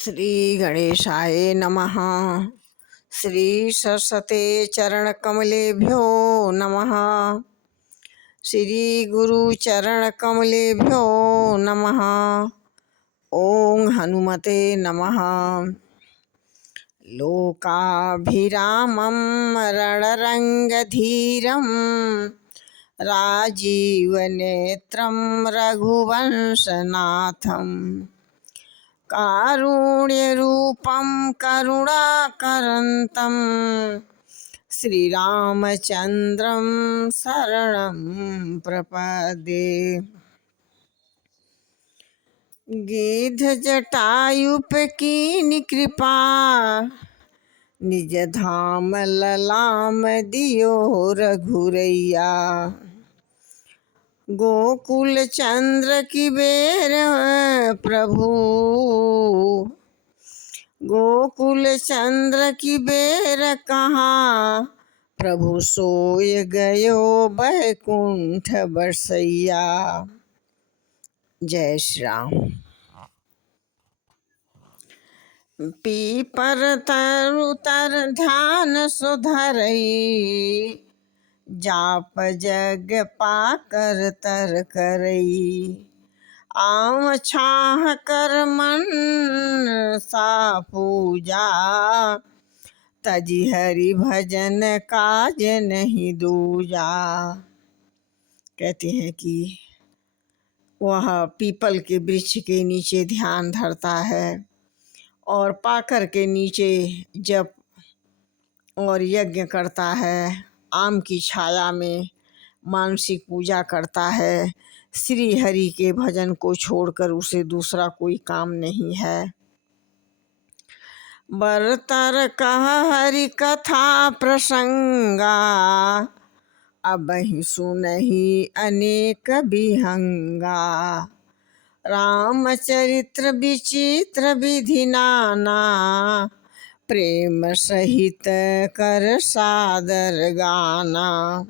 श्री गणेशाय नमः। श्री सरस्वते चरण कमलेभ्यो नमः। श्री गुरु चरण कमलेभ्यो नमः। ओम हनुमते नमः। लोकाभिरामं रणरङ्गधीरं राजीवनेत्रं रघुवंशनाथं कारुण्यरूपं करुणाकरन्तं श्रीरामचन्द्रं शरणं प्रपद्ये। गिद्धजटायुपकीनि कृपा निज धाम ललाम दियो रघुरैया। गोकुल चंद्र की बेर प्रभु, गोकुल चंद्र की बेर कहाँ, प्रभु सोय गयो बैकुंठ बसैया। जय श्री राम। पीपर तरु तर ध्यान सुधरई, जाप जग पाकर तर करई। आम छाह कर मन सा पूजा, तजी हरि भजन काज नहीं दूजा। कहते हैं कि वह पीपल के वृक्ष के नीचे ध्यान धरता है और पाकर के नीचे जप और यज्ञ करता है। आम की छाया में मानसिक पूजा करता है। श्री हरि के भजन को छोड़कर उसे दूसरा कोई काम नहीं है। बरतर कह हरि कथा प्रसंगा, अब ही सुनहि अनेक बिहंगा। रामचरित्र विचित्र विधि नाना, प्रेम सहित कर सादर गाना।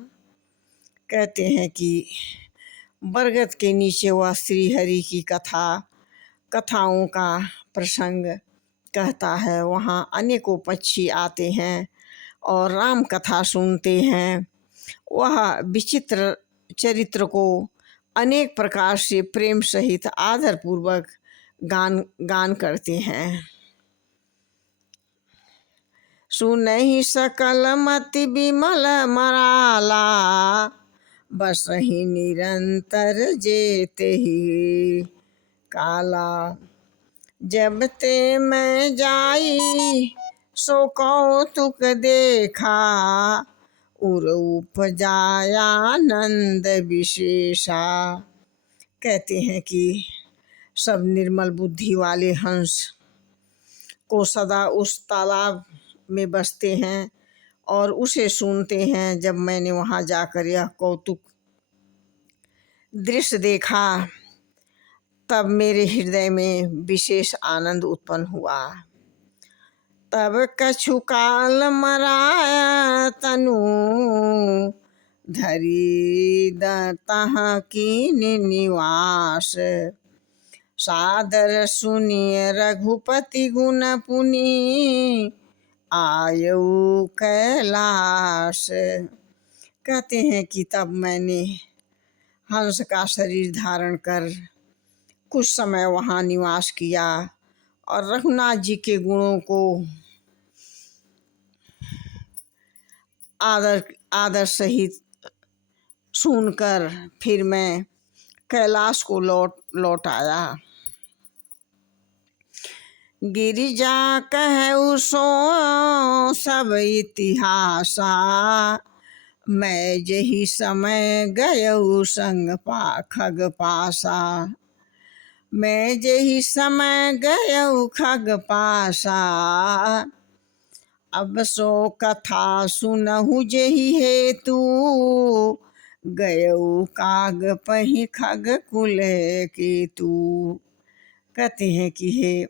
कहते हैं कि बरगद के नीचे वह श्री हरि की कथाओं का प्रसंग कहता है। वहाँ अनेकों पक्षी आते हैं और राम कथा सुनते हैं। वह विचित्र चरित्र को अनेक प्रकार से प्रेम सहित आदर पूर्वक गान करते हैं। सुनहि सकल मति विमल मराला, बसहि निरंतर जेते ही काला। जब ते मैं जाई सो कौतुक देखा, उर उपजाया आनंद विशेषा। कहते हैं कि सब निर्मल बुद्धि वाले हंस को सदा उस तालाब में बसते हैं और उसे सुनते हैं। जब मैंने वहाँ जाकर यह कौतुक दृश्य देखा, तब मेरे हृदय में विशेष आनंद उत्पन्न हुआ। तब कछु काल मराया तनु, धरी तहाँ कीन निवास। सादर सुनिय रघुपति गुण पुनि, आयु कैलाश। कहते हैं कि तब मैंने हंस का शरीर धारण कर कुछ समय वहाँ निवास किया और रघुनाथ जी के गुणों को आदर सहित सुनकर फिर मैं कैलाश को लौट आया। गिरिजा कहु सो सब इतिहासा, मैं जही समय गयऊ संग खग पासा। मैं जही समय गयऊ खग पासा, अब सो कथा सुनहु जही हेतु, गयऊ काग पही खग कुल केतु। कहते हैं कि हे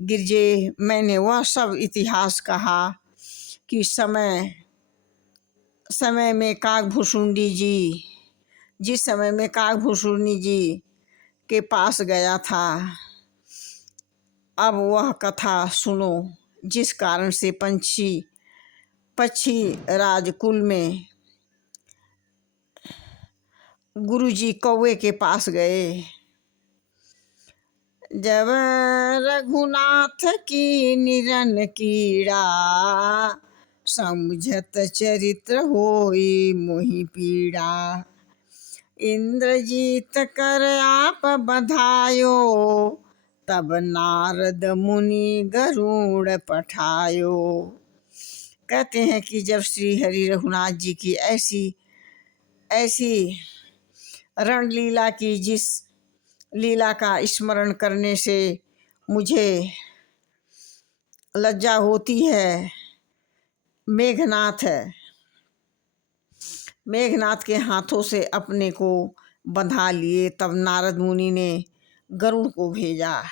गिरजे, मैंने वह सब इतिहास कहा कि समय में कागभूषुंडी जी, जिस समय में कागभूषुंडी जी के पास गया था, अब वह कथा सुनो जिस कारण से पक्षी राजकुल में गुरुजी कौवे के पास गए। जब रघुनाथ की निरन कीड़ा, समझत चरित्र होई मोहि पीड़ा। इंद्रजीत कर आप बधायो, तब नारद मुनि गरुड़ पठायो। कहते हैं कि जब श्री हरि रघुनाथ जी की ऐसी रणलीला की, जिस लीला का स्मरण करने से मुझे लज्जा होती है, मेघनाथ के हाथों से अपने को बंधा लिए। तब नारद मुनि ने गरुड़ को भेजा।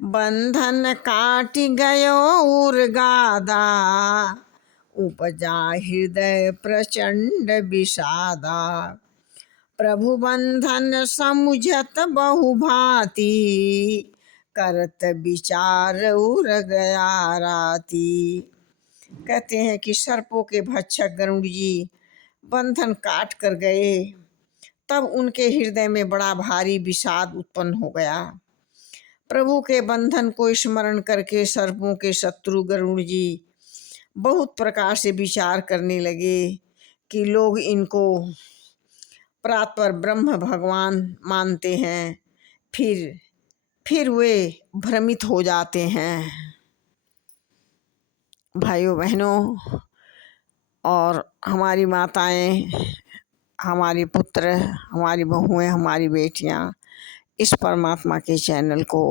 बंधन काट गयो उर्गादा, उपजा हृदय प्रचंड विषादा। प्रभु बंधन समुझत बहुभांति, करत विचार उर गया राती। कहते हैं कि सर्पों के भक्षक गरुड़ जी बंधन काट कर गए। तब उनके हृदय में बड़ा भारी विषाद उत्पन्न हो गया। प्रभु के बंधन को स्मरण करके सर्पों के शत्रु गरुड़ जी बहुत प्रकार से विचार करने लगे कि लोग इनको परात्पर ब्रह्म भगवान मानते हैं। फिर वे भ्रमित हो जाते हैं। भाइयों बहनों और हमारी माताएं, हमारे पुत्र, हमारी बहुएं, हमारी बेटियां इस परमात्मा के चैनल को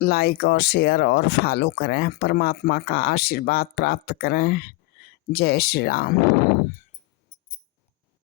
लाइक और शेयर और फॉलो करें, परमात्मा का आशीर्वाद प्राप्त करें। जय श्री राम।